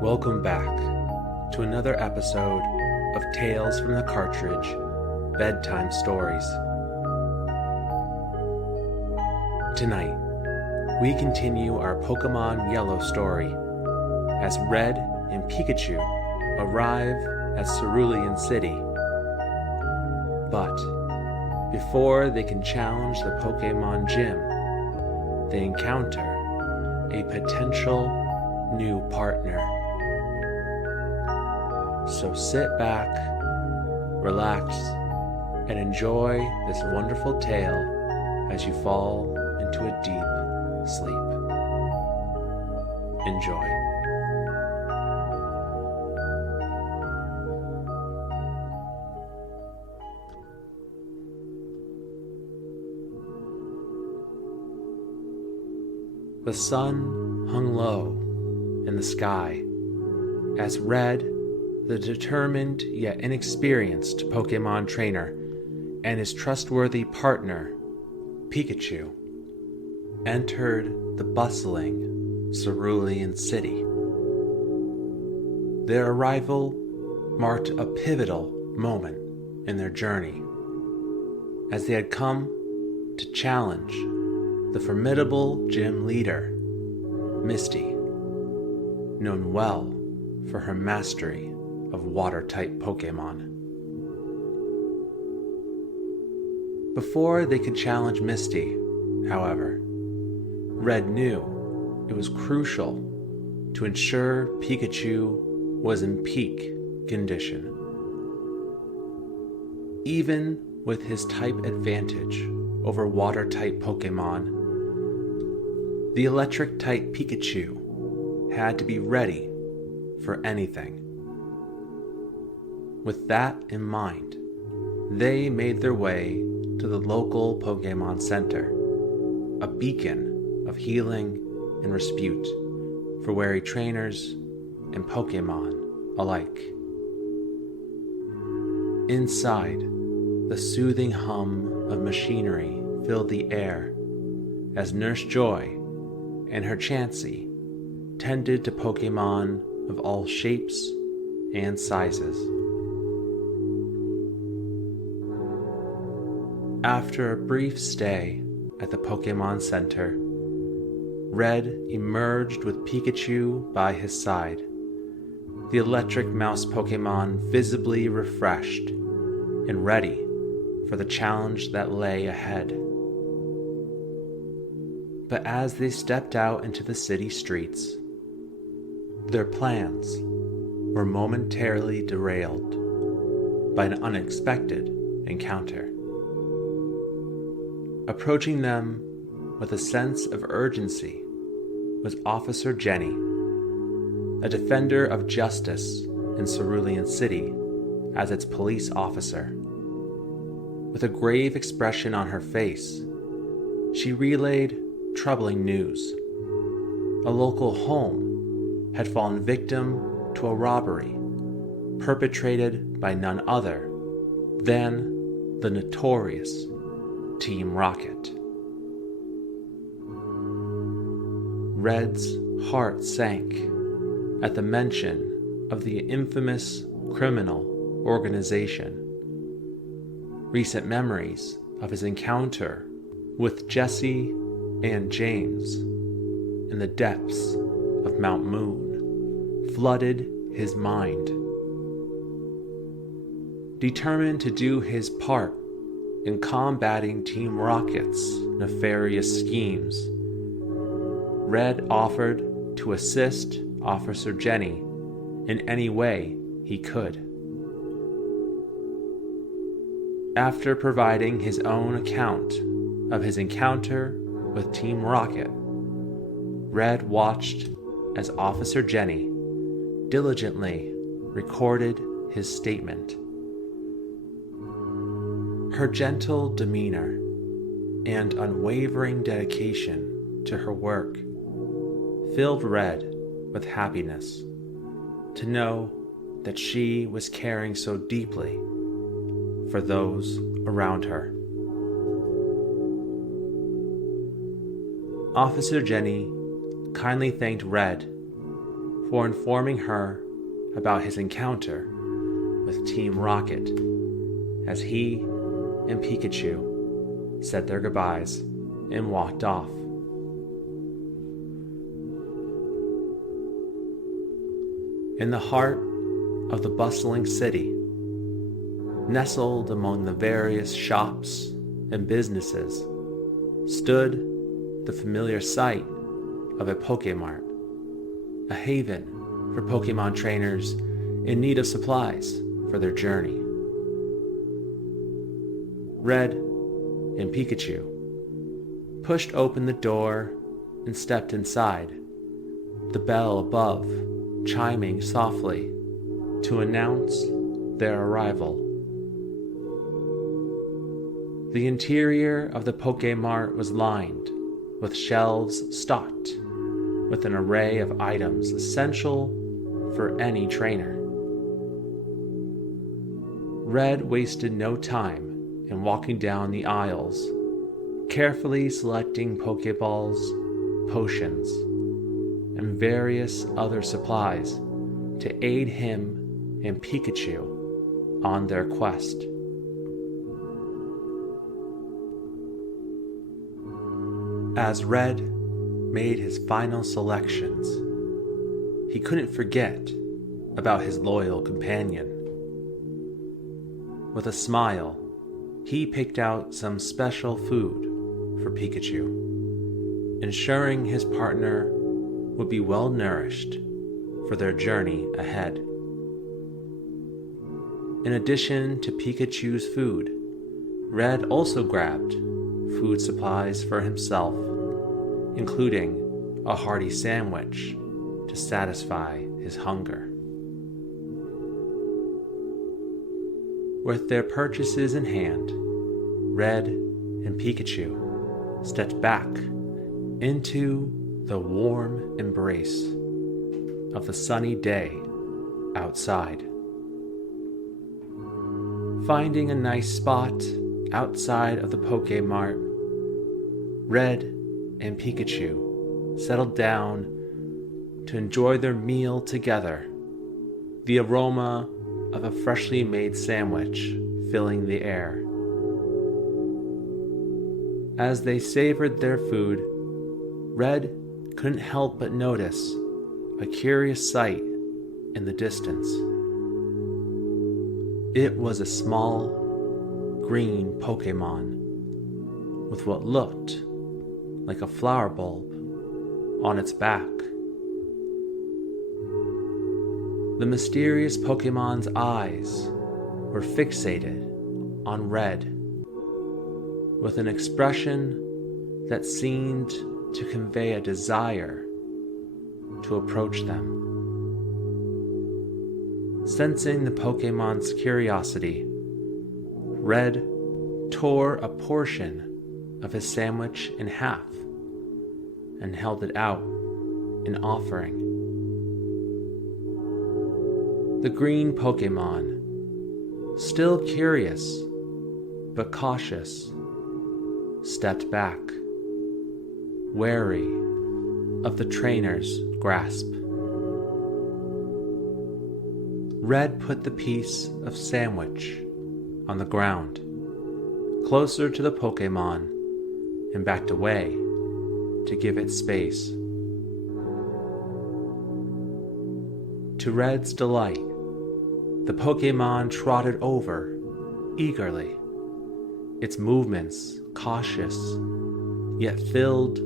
Welcome back to another episode of Tales from the Cartridge Bedtime Stories. Tonight, we continue our Pokémon Yellow story as Red and Pikachu arrive at Cerulean City. But before they can challenge the Pokémon Gym, they encounter a potential new partner. So sit back, relax, and enjoy this wonderful tale as you fall into a deep sleep. Enjoy. The sun hung low in the sky as Red, the determined yet inexperienced Pokémon trainer, and his trustworthy partner, Pikachu, entered the bustling Cerulean City. Their arrival marked a pivotal moment in their journey, as they had come to challenge the formidable gym leader, Misty, known well for her mastery of water-type Pokémon. Before they could challenge Misty, however, Red knew it was crucial to ensure Pikachu was in peak condition. Even with his type advantage over water-type Pokémon, the electric-type Pikachu had to be ready for anything. With that in mind, they made their way to the local Pokémon Center, a beacon of healing and respite for weary trainers and Pokémon alike. Inside, the soothing hum of machinery filled the air as Nurse Joy and her Chansey tended to Pokémon of all shapes and sizes. After a brief stay at the Pokémon Center, Red emerged with Pikachu by his side, the electric mouse Pokémon visibly refreshed and ready for the challenge that lay ahead. But as they stepped out into the city streets, their plans were momentarily derailed by an unexpected encounter. Approaching them with a sense of urgency was Officer Jenny, a defender of justice in Cerulean City as its police officer. With a grave expression on her face, she relayed troubling news. A local home had fallen victim to a robbery perpetrated by none other than the notorious Team Rocket. Red's heart sank at the mention of the infamous criminal organization. Recent memories of his encounter with Jesse and James in the depths of Mount Moon flooded his mind. Determined to do his part in combating Team Rocket's nefarious schemes, Red offered to assist Officer Jenny in any way he could. After providing his own account of his encounter with Team Rocket, Red watched as Officer Jenny diligently recorded his statement. Her gentle demeanor and unwavering dedication to her work filled Red with happiness to know that she was caring so deeply for those around her. Officer Jenny kindly thanked Red for informing her about his encounter with Team Rocket as he and Pikachu said their goodbyes and walked off. In the heart of the bustling city, nestled among the various shops and businesses, stood the familiar sight of a Pokémart, a haven for Pokémon trainers in need of supplies for their journey. Red and Pikachu pushed open the door and stepped inside, the bell above chiming softly to announce their arrival. The interior of the Pokémart was lined with shelves stocked with an array of items essential for any trainer. Red wasted no time in walking down the aisles, carefully selecting Pokéballs, potions, and various other supplies to aid him and Pikachu on their quest. As Red made his final selections, he couldn't forget about his loyal companion. With a smile, he picked out some special food for Pikachu, ensuring his partner would be well nourished for their journey ahead. In addition to Pikachu's food, Red also grabbed food supplies for himself, including a hearty sandwich to satisfy his hunger. With their purchases in hand, Red and Pikachu stepped back into the warm embrace of the sunny day outside. Finding a nice spot outside of the Pokémart, Red and Pikachu settled down to enjoy their meal together, the aroma of a freshly made sandwich filling the air. As they savored their food, Red couldn't help but notice a curious sight in the distance. It was a small, green Pokémon with what looked like a flower bulb on its back. The mysterious Pokémon's eyes were fixated on Red with an expression that seemed to convey a desire to approach them. Sensing the Pokémon's curiosity, Red tore a portion of his sandwich in half and held it out in offering. The green Pokémon, still curious but cautious, stepped back, wary of the trainer's grasp. Red put the piece of sandwich on the ground, closer to the Pokémon, and backed away to give it space. To Red's delight, the Pokémon trotted over eagerly, its movements cautious, yet filled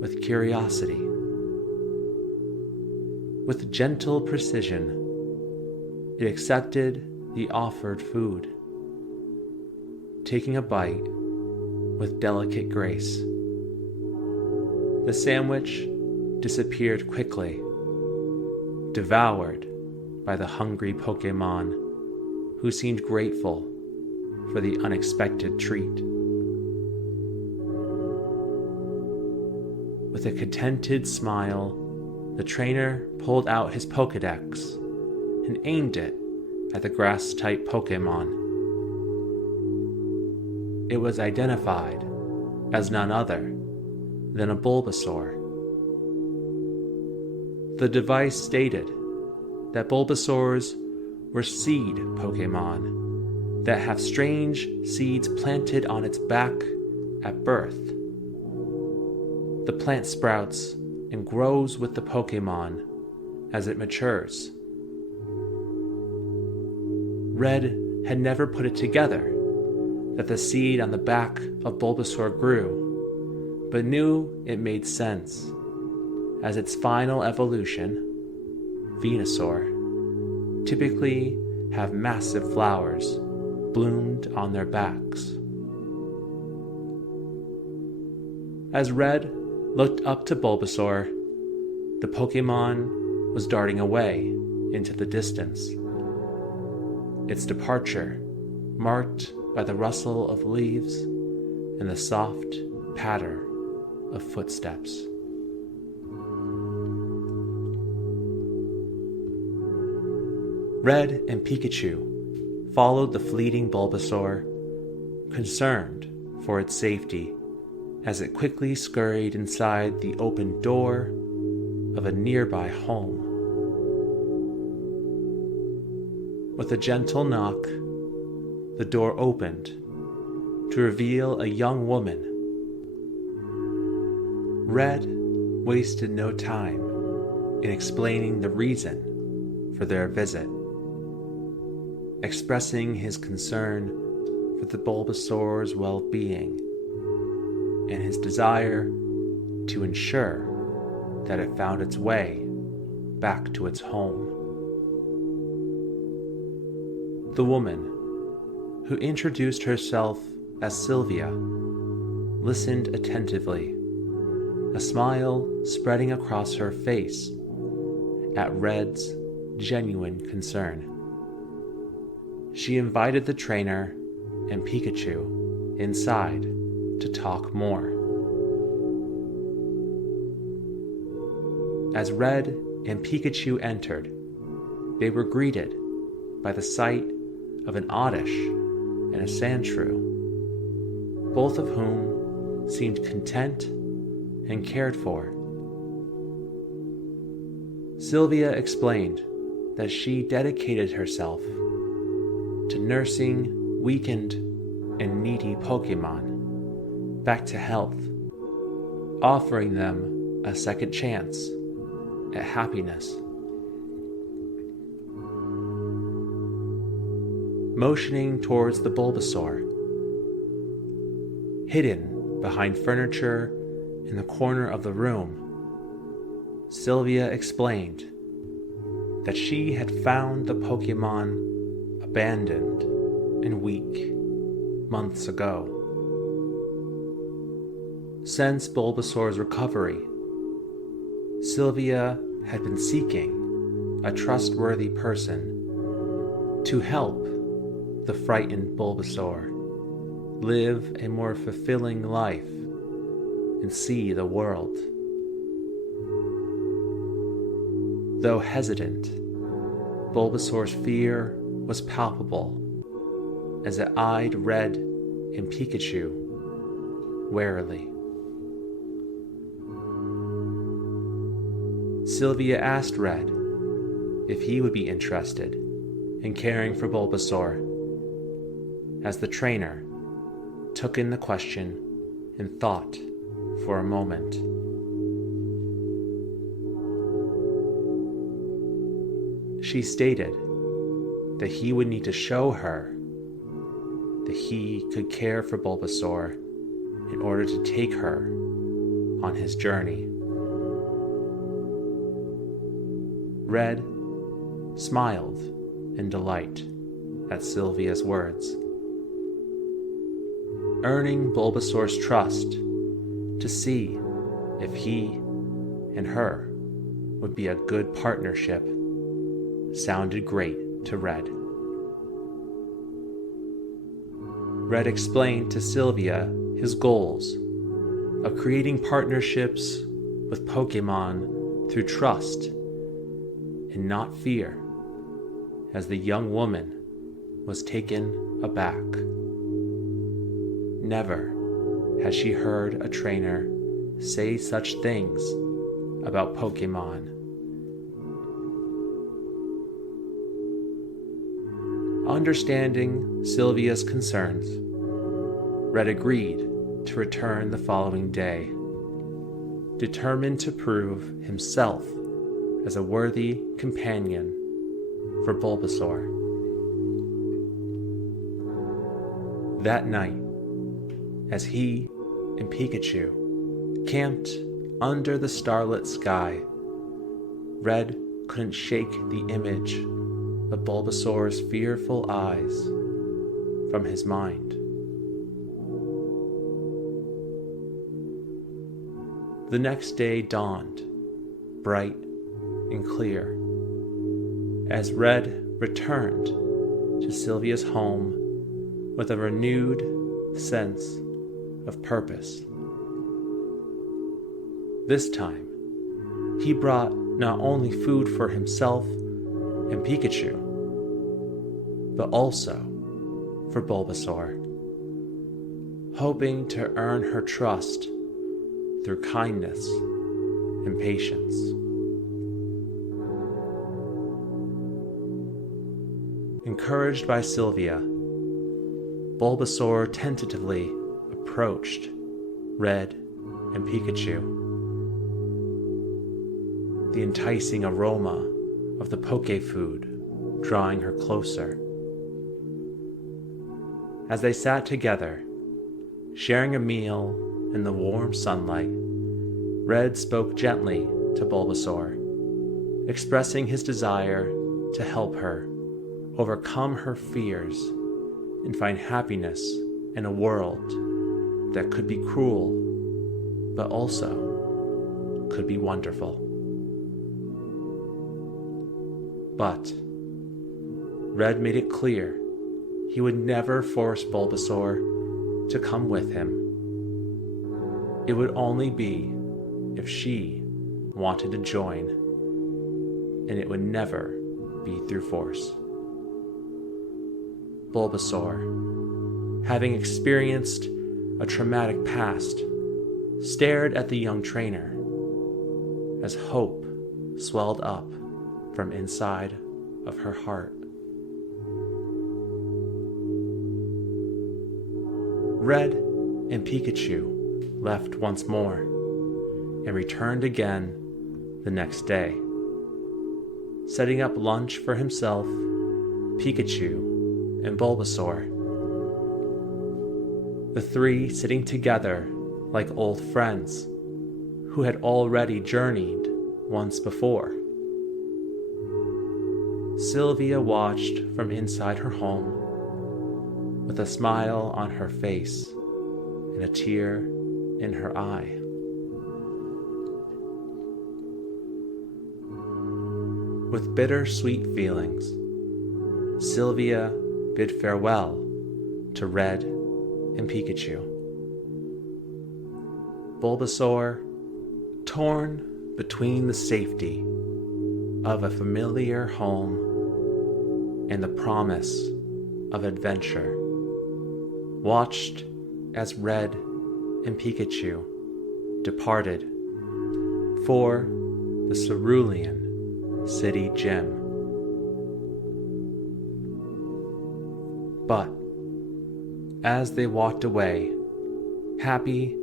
with curiosity. With gentle precision, it accepted the offered food, taking a bite with delicate grace. The sandwich disappeared quickly, devoured by the hungry Pokémon, who seemed grateful for the unexpected treat. With a contented smile, the trainer pulled out his Pokédex and aimed it at the grass-type Pokémon. It was identified as none other than a Bulbasaur. The device stated that Bulbasaurs were seed Pokémon that have strange seeds planted on its back at birth. The plant sprouts and grows with the Pokémon as it matures. Red had never put it together that the seed on the back of Bulbasaur grew, but knew it made sense, as its final evolution, Venusaur, typically have massive flowers bloomed on their backs. As Red looked up to Bulbasaur, the Pokémon was darting away into the distance. Its departure marked by the rustle of leaves and the soft patter of footsteps. Red and Pikachu followed the fleeting Bulbasaur, concerned for its safety as it quickly scurried inside the open door of a nearby home. With a gentle knock, the door opened to reveal a young woman. Red wasted no time in explaining the reason for their visit, expressing his concern for the Bulbasaur's well-being and his desire to ensure that it found its way back to its home. The woman, who introduced herself as Sylvia, listened attentively, a smile spreading across her face at Red's genuine concern. She invited the trainer and Pikachu inside to talk more. As Red and Pikachu entered, they were greeted by the sight of an Oddish and a Sandshrew, both of whom seemed content and cared for. Sylvia explained that she dedicated herself to nursing weakened and needy Pokémon back to health, offering them a second chance at happiness. Motioning towards the Bulbasaur, hidden behind furniture in the corner of the room, Sylvia explained that she had found the Pokémon abandoned and weak months ago. Since Bulbasaur's recovery, Sylvia had been seeking a trustworthy person to help the frightened Bulbasaur live a more fulfilling life and see the world. Though hesitant, Bulbasaur's fear was palpable as it eyed Red and Pikachu warily. Sylvia asked Red if he would be interested in caring for Bulbasaur, as the trainer took in the question and thought for a moment. She stated that he would need to show her that he could care for Bulbasaur in order to take her on his journey. Red smiled in delight at Sylvia's words, earning Bulbasaur's trust to see if he and her would be a good partnership sounded great to Red. Red explained to Sylvia his goals of creating partnerships with Pokémon through trust and not fear, as the young woman was taken aback. Never had she heard a trainer say such things about Pokémon Understanding Sylvia's concerns, Red agreed to return the following day, determined to prove himself as a worthy companion for Bulbasaur. That night, as he and Pikachu camped under the starlit sky, Red couldn't shake the image of Bulbasaur's fearful eyes from his mind. The next day dawned, bright and clear, as Red returned to Sylvia's home with a renewed sense of purpose. This time, he brought not only food for himself and Pikachu, but also for Bulbasaur, hoping to earn her trust through kindness and patience. Encouraged by Sylvia, Bulbasaur tentatively approached Red and Pikachu. The enticing aroma of the poke food drawing her closer. As they sat together, sharing a meal in the warm sunlight, Red spoke gently to Bulbasaur, expressing his desire to help her overcome her fears and find happiness in a world that could be cruel, but also could be wonderful. But Red made it clear he would never force Bulbasaur to come with him. It would only be if she wanted to join, and it would never be through force. Bulbasaur, having experienced a traumatic past, stared at the young trainer as hope swelled up from inside of her heart. Red and Pikachu left once more and returned again the next day, setting up lunch for himself, Pikachu, and Bulbasaur. The three sitting together like old friends who had already journeyed once before. Sylvia watched from inside her home with a smile on her face and a tear in her eye. With bittersweet feelings, Sylvia bid farewell to Red and Pikachu. Bulbasaur, torn between the safety of a familiar home and the promise of adventure, watched as Red and Pikachu departed for the Cerulean City gym. But as they walked away, happy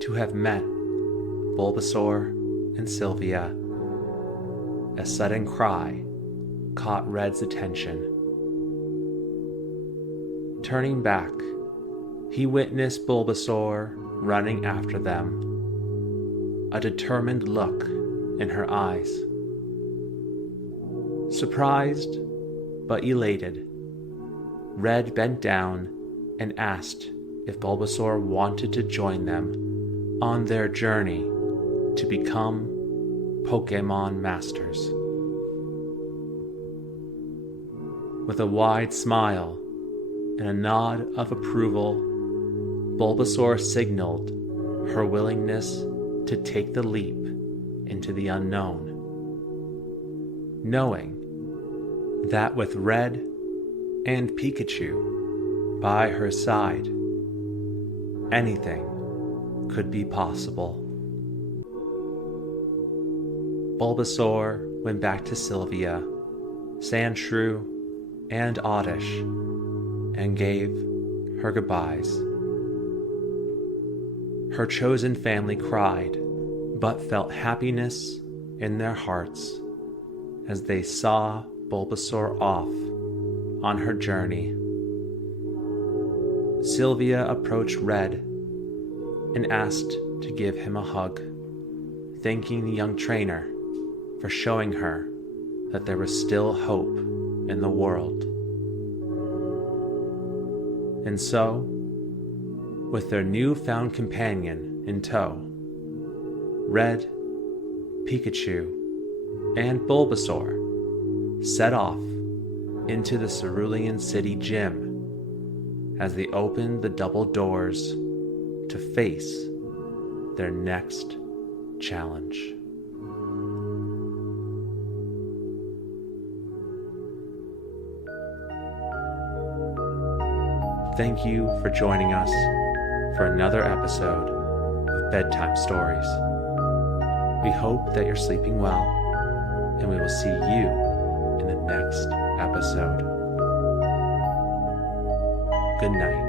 to have met Bulbasaur and Sylvia, a sudden cry caught Red's attention. Turning back, he witnessed Bulbasaur running after them, a determined look in her eyes. Surprised but elated, Red bent down and asked if Bulbasaur wanted to join them on their journey to become Pokémon Masters. With a wide smile and a nod of approval, Bulbasaur signaled her willingness to take the leap into the unknown, knowing that with Red and Pikachu by her side, anything could be possible. Bulbasaur went back to Sylvia, Sandshrew, and Oddish and gave her goodbyes. Her chosen family cried, but felt happiness in their hearts as they saw Bulbasaur off on her journey. Sylvia approached Red and asked to give him a hug, thanking the young trainer for showing her that there was still hope in the world. And so, with their newfound companion in tow, Red, Pikachu, and Bulbasaur set off into the Cerulean City gym as they opened the double doors to face their next challenge. Thank you for joining us for another episode of Bedtime Stories. We hope that you're sleeping well, and we will see you in the next episode. Good night.